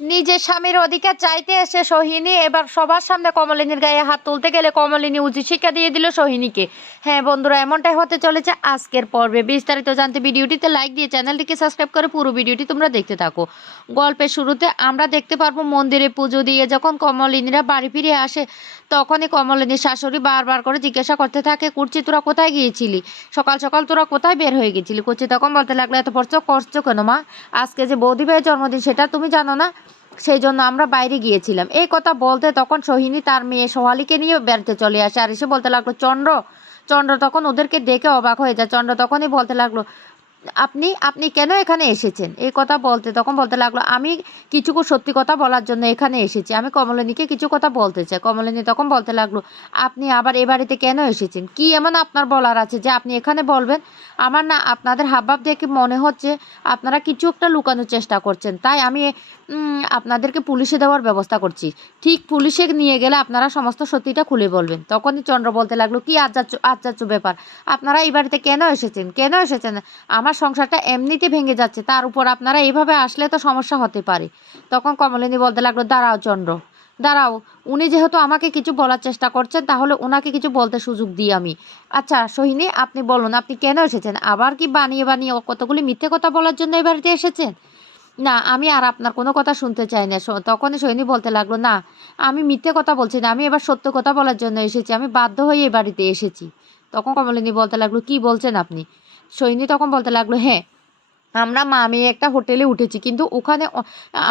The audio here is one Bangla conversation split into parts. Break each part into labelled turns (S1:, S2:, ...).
S1: নিজের স্বামীর অধিকার চাইতে এসে সোহিনী, এবার সবার সামনে কমলিনীর গায়ে হাত তুলতে গেলে কমলিনী উচিত শিক্ষা দিয়ে দিল সোহিনীকে। হ্যাঁ বন্ধুরা, এমনটাই হতে চলেছে আজকের পর্বে। বিস্তারিত জানতে ভিডিওটিতে লাইক দিয়ে চ্যানেলটিকে সাবস্ক্রাইব করে পুরো ভিডিওটি তোমরা দেখতে থাকো। গল্পের শুরুতে আমরা দেখতে পারব মন্দিরে পুজো দিয়ে যখন কমলিনীরা বাড়ি ফিরে আসে, তখনই কমলিনীর শাশুড়ি বারবার করে জিজ্ঞাসা করতে থাকে, কুর্চি তোরা কোথায় গিয়েছিলি? সকাল সকাল তোরা কোথায় বের হয়ে গেছিলি? কুর্চি তখন বলতে লাগল, এত পড়ছ করছ কেন মা? আজকে যে বৌদি ভাইয়ের জন্মদিন, সেটা তুমি জানো না? সেই জন্য আমরা বাইরে গিয়েছিলাম। এই কথা বলতে তখন সোহিনী তার মেয়ে সোহালিকে নিয়ে বেড়াতে চলে আসে। আর এসে বলতে লাগল, চন্দ্র। চন্দ্র তখন ওদেরকে ডেকে অবাক হয়ে যায়। চন্দ্র তখনই বলতে লাগল আপনি আপনি কেন এখানে এসেছেন? এই কথা বলতে, তখন বলতে লাগল, আমি কিছু সত্যি কথা বলার জন্য এখানে এসেছি। আমি কমলিনীকে কিছু কথা বলতে চাই। কমলিনী তখন বলতে লাগল, আপনি আবার এ বাড়িতে কেন এসেছেন? কি এমন আপনার বলার আছে যে আপনি এখানে বলবেন? আমার না, আপনাদের হাবভাব দেখে মনে হচ্ছে আপনারা কিছু একটা লুকানোর চেষ্টা করছেন। তাই আমি আপনাদেরকে পুলিশে দেওয়ার ব্যবস্থা করছি। ঠিক পুলিশে নিয়ে গেলে আপনারা সমস্ত সত্যিটা খুলে বলবেন। তখনই চন্দ্র বলতে লাগল, কি আচার্য আচার্য ব্যাপার। আপনারা এই বাড়িতে কেন এসেছেন? কেন এসেছেন? আমার সংসারটা এমনিতে ভেঙে যাচ্ছে, তার উপর আপনারা এইভাবে আসলে তো সমস্যা হতে পারে। তখন কমলিনী বলতে লাগল, দাঁড়াও চন্দ্র, দাঁড়াও, উনি যেহেতু আমাকে কিছু বলার চেষ্টা করছেন, তাহলে ওনাকে কিছু বলতে সুযোগ দিই আমি। আচ্ছা সোহিনী, আপনি বলুন, আপনি কেন এসেছেন? আবার কি বানিয়ে বানিয়ে কতগুলি মিথ্যে কথা বলার জন্য এই বাড়িতে এসেছেন? না, আমি আর আপনার কোনো কথা শুনতে চাই না। তখনই সৈনী বলতে লাগল, না, আমি মিথ্যে কথা বলছি না, আমি এবার সত্য কথা বলার জন্য এসেছি, আমি বাধ্য হয়ে এই বাড়িতে এসেছি। তখন কমলিনী বলতে লাগল, কি বলছেন আপনি? সৈনী তখন বলতে লাগল হ্যাঁ আমরা মা মেয়ে একটা হোটেলে উঠেছি, কিন্তু ওখানে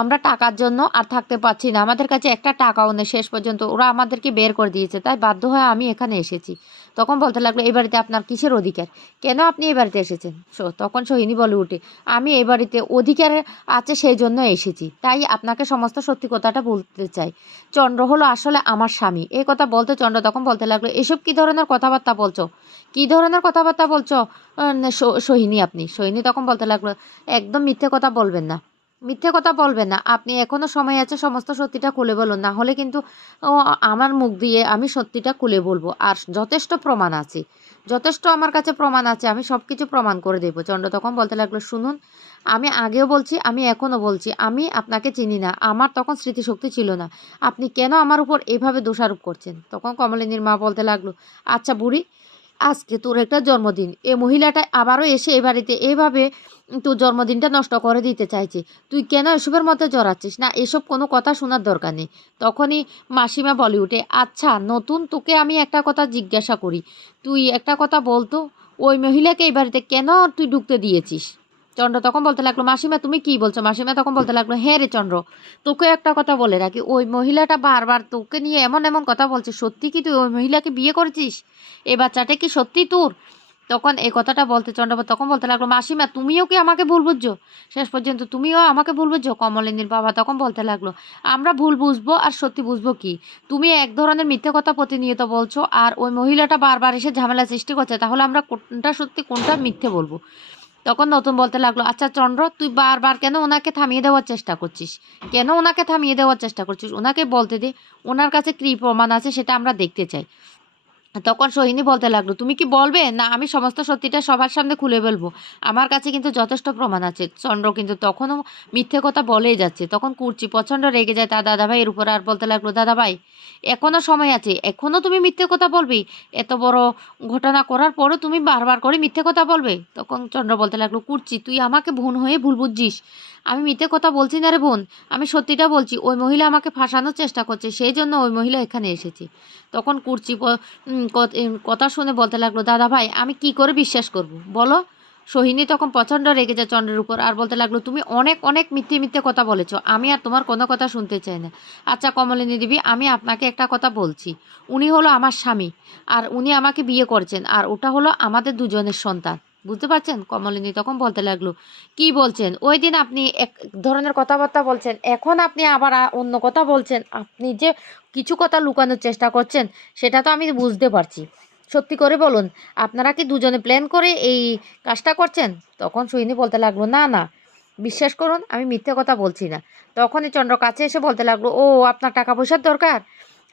S1: আমরা টাকার জন্য আর থাকতে পারছি না। আমাদের কাছে একটা টাকাও নেই শেষ পর্যন্ত। ওরা আমাদেরকে বের করে দিয়েছে, তাই বাধ্য হয়ে আমি এখানে এসেছি। তখন বলতে লাগল এই বাড়িতে আপনার কিসের অধিকার? কেন আপনি এই বাড়িতে এসেছেন? তখন সোহিনী বলে উঠে, আমি এই বাড়িতে অধিকার আছে সেই জন্য এসেছি, তাই আপনাকে সমস্ত সত্যি কথাটা বলতে চাই। চন্দ্র হলো আসলে আমার স্বামী। এই কথা বলতে চন্দ্র তখন বলতে লাগল, এসব কি ধরনের কথাবার্তা বলছো? কি ধরনের কথাবার্তা বলছো? সোহিনী আপনি, সোহিনী তখন বলতে লাগল, একদম মিথ্যে কথা বলবেন না, মিথ্যে কথা বলবেন না, আপনি এখনও সময় আছে সমস্ত সত্যিটা খুলে বলুন, না হলে কিন্তু আমার মুখ দিয়ে আমি সত্যিটা খুলে বলব, আর যথেষ্ট প্রমাণ আছে, যথেষ্ট আমার কাছে প্রমাণ আছে, আমি সব কিছু প্রমাণ করে দেবো। চন্দ্র তখন বলতে লাগল, শুনুন, আমি আগেও বলছি, আমি এখনও বলছি, আমি আপনাকে চিনি না, আমার তখন স্মৃতিশক্তি ছিল না, আপনি কেন আমার উপর এভাবে দোষারোপ করছেন? তখন কমলিনীর মা বলতে লাগল আচ্ছা বুড়ি আজকে তোর একটা জন্মদিন। এ মহিলাটা আবারও এসে এ বাড়িতে এভাবে তোর জন্মদিনটা নষ্ট করে দিতে চাইছে। তুই কেন এসবের মধ্যে জড়াচ্ছিস? না, এসব কোনো কথা শোনার দরকার নেই। তখনই মাসিমা বলে উঠে আচ্ছা নতুন তোকে আমি একটা কথা জিজ্ঞাসা করি। তুই একটা কথা বলতো, ওই মহিলাকে এই বাড়িতে কেন তুই ঢুকতে দিয়েছিস? চন্দ্র তখন বলতে লাগল, মাসিমা, তুমি কি বলছো? মাসিমা তখন বলতে লাগল হ্যাঁ রে চন্দ্র, তোকে একটা কথা বলে রাখি। ওই মহিলাটা বারবার তোকে নিয়ে এমন এমন কথা বলছে, সত্যি কি তুই ওই মহিলাকে বিয়ে করেছিস? এ বাচ্চাটা কি সত্যি তোর? তখন এই কথাটা বলতে চন্দ্রবাবু তখন বলতে লাগল, মাসিমা, তুমিও কি আমাকে ভুল বুঝছ? শেষ পর্যন্ত, তুমিও আমাকে ভুল বুঝছ? কমলিনীর বাবা তখন বলতে লাগল, আমরা ভুল বুঝব আর সত্যি বুঝব কি? তুমি এক ধরনের মিথ্যে কথা প্রতিনিয়ত বলছো, আর ওই মহিলাটা বারবার এসে ঝামেলা সৃষ্টি করছে, তাহলে আমরা কোনটা সত্যি, কোনটা মিথ্যে বলব? তখন নতুন বলতে লাগল আচ্ছা চন্দ্র, তুই বারবার কেন ওনাকে থামিয়ে দেওয়ার চেষ্টা করছিস? কেন ওনাকে থামিয়ে দেওয়ার চেষ্টা করছিস? ওনাকে বলতে দে, ওনার কাছে কী প্রমাণ আছে সেটা আমরা দেখতে চাই। তখন সোহিনী বলতে লাগল, তুমি কি বলবে? না, আমি সমস্ত সত্যিটা সবার সামনে খুলে বলব। আমার কাছে কিন্তু যথেষ্ট প্রমাণ আছে। চন্দ্র কিন্তু তখনও মিথ্যে কথা বলেই যাচ্ছে। তখন কুর্চি প্রচণ্ড রেগে যায় তার দাদাভাইয়ের উপর আর বলতে লাগল, দাদাভাই এখনও সময় আছে। এখনও তুমি মিথ্যে কথা বলবি? এত বড় ঘটনা করার পরও তুমি বারবার করে মিথ্যে কথা বলবে? তখন চন্দ্র বলতে লাগল, কুর্চি, তুই আমাকে ভুল হয়ে ভুল বুঝছিস। আমি মিথ্যে কথা বলছি না রে বোন, আমি সত্যিটা বলছি। ওই মহিলা আমাকে ফাঁসানোর চেষ্টা করছে, সেই জন্য ওই মহিলা এখানে এসেছে। তখন কুর্চি কথা শুনে বলতে লাগল, দাদা ভাই, আমি কি করে বিশ্বাস করব? বলো। সোহিনী তখন প্রচণ্ড রেগে যায় চন্দ্রের উপর আর বলতে লাগল, তুমি অনেক অনেক মিথ্যে মিথ্যে কথা বলেছ। আমি আর তোমার কোনো কথা শুনতে চাই না। আচ্ছা কমলিনী দেবী, আমি আপনাকে একটা কথা বলছি। উনি হলো আমার স্বামী আর উনি আমাকে বিয়ে করছেন আর ওটা হলো আমাদের দুজনের সন্তান। বুঝতে পারছেন? কমলিনী তখন বলতে লাগল, কি বলছেন? ওই দিন আপনি এক ধরনের কথাবার্তা বলছেন, এখন আপনি আবার অন্য কথা বলছেন, আপনি যে কিছু কথা লুকানোর চেষ্টা করছেন, সেটা তো আমি বুঝতে পারছি। সত্যি করে বলুন, আপনারা কি দুজনে প্ল্যান করে এই কাজটা করছেন? তখন সৈনী বলতে লাগল, না না, বিশ্বাস করুন, আমি মিথ্যে কথা বলছি না। তখনই চন্দ্র কাছে এসে বলতে লাগল, ও, আপনার টাকা পয়সার দরকার?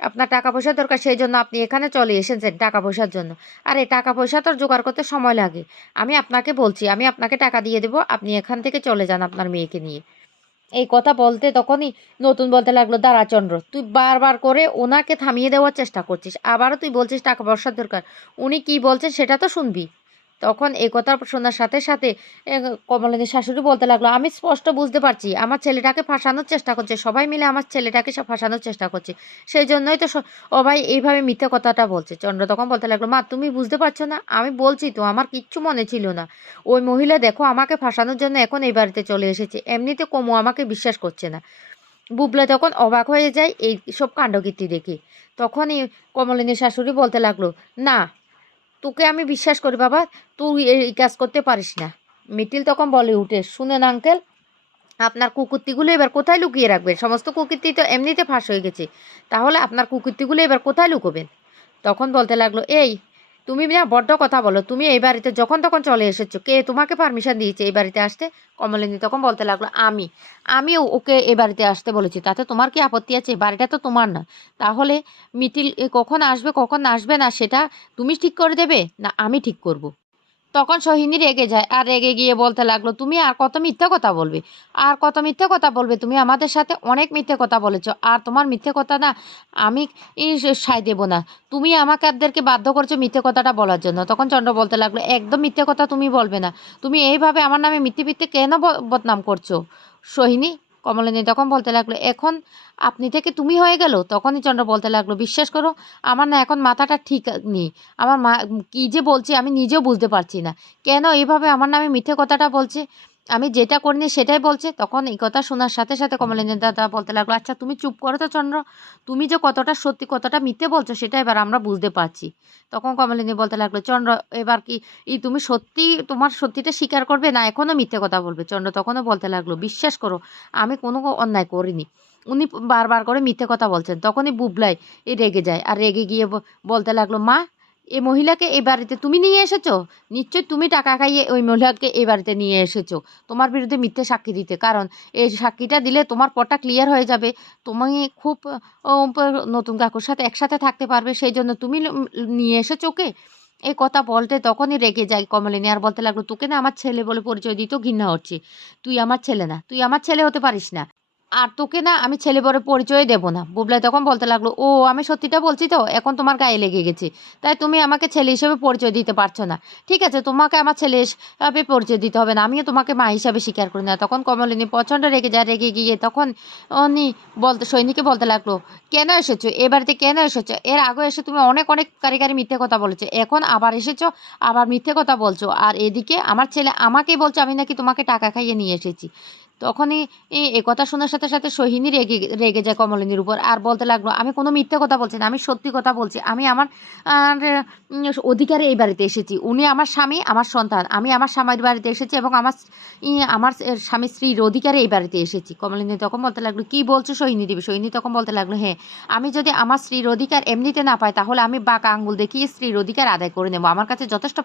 S1: আপনার টাকা পয়সার দরকার, সেই জন্য আপনি এখানে চলে এসেছেন টাকা পয়সার জন্য। আরে টাকা পয়সা তো জোগাড় করতে সময় লাগে। আমি আপনাকে বলছি, আমি আপনাকে টাকা দিয়ে দেবো, আপনি এখান থেকে চলে যান আপনার মেয়েকে নিয়ে। এই কথা বলতে তখনই নতুন বলতে লাগল, দাঁড়া চন্দ্র, তুই বারবার করে ওনাকে থামিয়ে দেওয়ার চেষ্টা করছিস। আবারও তুই বলছিস টাকা পয়সার দরকার। উনি কি বলছেন সেটা তো শুনবি। তখন এই কথা শোনার সাথে সাথে কমলিনীর শাশুড়ি বলতে লাগল, আমি স্পষ্ট বুঝতে পারছি, আমার ছেলেটাকে ফাঁসানোর চেষ্টা করছে, সবাই মিলে আমার ছেলেটাকে সব ফাঁসানোর চেষ্টা করছে। সেই জন্যই তো ও ভাই এইভাবে মিথ্যা কথাটা বলছে। চন্দ্র তখন বলতে লাগল, মা, তুমি বুঝতে পারছ না? আমি বলছি তো, আমার কিচ্ছু মনে ছিল না। ওই মহিলা দেখো, আমাকে ফাঁসানোর জন্য এখন এই বাড়িতে চলে এসেছে, এমনিতে কমু আমাকে বিশ্বাস করছে না। বুবলা তখন অবাক হয়ে যায় এই সব কাণ্ডকীর্তি দেখে। তখনই কমলিনীর শাশুড়ি বলতে লাগল, না তোকে আমি বিশ্বাস করি বাবা, তুই এই কাজ করতে পারিস না। মিটিল তখন বলে, উঠে, শুনেন আঙ্কেল আপনার কুকুরতিগুলো এবার কোথায় লুকিয়ে রাখবেন? সমস্ত কুকুরটি তো এমনিতে ফাঁস হয়ে গেছে। তাহলে আপনার কুকুরটিগুলো এবার কোথায় লুকোবেন? তখন বলতে লাগল, এই তুমি না বড্ড কথা বলো। তুমি এই বাড়িতে যখন তখন চলে এসেছ। কে তোমাকে পারমিশন দিয়েছে এই বাড়িতে আসতে? কমলেন্দি তখন বলতে লাগল, আমি। আমি ওকে এই বাড়িতে আসতে বলেছি। তাতে তোমার কি আপত্তি আছে? বাড়িটা তো তোমার না। তাহলে মিটিল কখন আসবে কখন আসবে না সেটা তুমি ঠিক করে দেবে? না, আমি ঠিক করব। তখন সোহিনী রেগে যায়। আর রেগে গিয়ে বলতে লাগল, তুমি আর কত মিথ্যে কথা বলবে? আর কত মিথ্যে কথা বলবে? তুমি আমাদের সাথে অনেক মিথ্যে কথা বলেছ। আর তোমার মিথ্যে কথা না আমি সাই দেব না। তুমি আমাকে আদেরকে বাধ্য করছ মিথ্যে কথাটা বলার জন্য। তখন চন্দ্র বলতে লাগল, একদম মিথ্যে কথা তুমি বলবে না। তুমি এইভাবে আমার নামে মিথ্যে মিথ্যে কেন বদনাম করছ? সোহিনী কমলিনী তখন বলতে লাগল, এখন আপনি থেকে তুমি হয়ে গেল? তখনই চন্দ্র বলতে লাগল, বিশ্বাস করো, আমার না এখন মাথাটা ঠিক নেই। আমার মা, কী যে বলছে আমি নিজেও বুঝতে পারছি না। কেন এইভাবে আমার নামে মিথ্যে কথাটা বলছে? আমি যেটা করিনি সেটাই বলছে। তখন এই কথা শোনার সাথে সাথে কমলেন্দ্র দাদা বলতে লাগল আচ্ছা তুমি চুপ করো তো চন্দ্র। তুমি যে কতটা সত্যি কতটা মিথ্যে বলছো সেটা এবার আমরা বুঝতে পারছি। তখন কমলিনী বলতে লাগল চন্দ্র এবার কি এই তুমি সত্যি তোমার সত্যিটা স্বীকার করবে না এখনও মিথ্যে কথা বলবে? চন্দ্র তখনও বলতে লাগল বিশ্বাস করো আমি কোনো অন্যায় করিনি। উনি বারবার করে মিথ্যে কথা বলছেন। তখনই বুবলাই এ রেগে যায়। আর রেগে গিয়ে বলতে লাগল মা এই মহিলাকে এই বাড়িতে তুমি নিয়ে এসেছ? নিশ্চয়ই তুমি টাকা খাইয়ে ওই মহিলাকে এই বাড়িতে নিয়ে এসেছ। তোমার বিরুদ্ধে মিথ্যে সাক্ষী দিতে। কারণ এই সাক্ষীটা দিলে তোমার পটা ক্লিয়ার হয়ে যাবে। তুমি খুব নতুন কাকুর সাথে একসাথে থাকতে পারবে। সেই জন্য তুমি নিয়ে এসেছ ওকে? এই কথা বলতে তখনই রেগে যায় কমলিনী। আর বলতে লাগল, তোকে না আমার ছেলে বলে পরিচয় দিতেও ঘৃণা হচ্ছে তুই আমার ছেলে না। তুই আমার ছেলে হতে পারিস না। আর তোকে না আমি ছেলে বলে পরিচয় দেবো না। বুবলাই তখন বলতে লাগল, ও, আমি সত্যিটা বলছি তো? এখন তোমার গায়ে লেগে গেছে। তাই তুমি আমাকে ছেলে হিসেবে পরিচয় দিতে পারছ না। ঠিক আছে, তোমাকে আমার ছেলে হিসাবে পরিচয় দিতে হবে না। আমিও তোমাকে মা হিসাবে স্বীকার করি না। তখন কমলিনী প্রচণ্ড রেগে যায়, রেগে গিয়ে তখন উনি বলতে, সৈনিকে বলতে লাগল, কেন এসেছ? এ বাড়িতে কেন এসেছ? এর আগে এসে তুমি অনেক অনেক কারি কারি মিথ্যে কথা বলেছ। এখন আবার এসেছ, আবার মিথ্যে কথা বলছো। আর এদিকে আমার ছেলে আমাকেই বলছো, আমি নাকি তোমাকে টাকা খাইয়ে নিয়ে এসেছি। তখনই এ- এ কথা শোনার সাথে সাথে সোহিনী রেগে রেগে যায় কমলিনীর উপর আর বলতে লাগল, আমি কোনো মিথ্যে কথা বলছি না, আমি সত্যি কথা বলছি। আমি আমার অধিকারে এই বাড়িতে এসেছি। উনি আমার স্বামী, আমার সন্তান। আমি আমার স্বামীর বাড়িতে এসেছি এবং আমার আমার স্বামী স্ত্রীর অধিকারে এই বাড়িতে এসেছি। কমলিনী তখন বলতে লাগল, কি বলছো সোহিনী দেবী? সোহিনী তখন বলতে লাগল হ্যাঁ আমি যদি আমার স্ত্রীর অধিকার এমনিতে না পাই, তাহলে আমি বাঁকা আঙ্গুল দেখিয়ে স্ত্রীর অধিকার আদায় করে নেব। আমার কাছে যথেষ্ট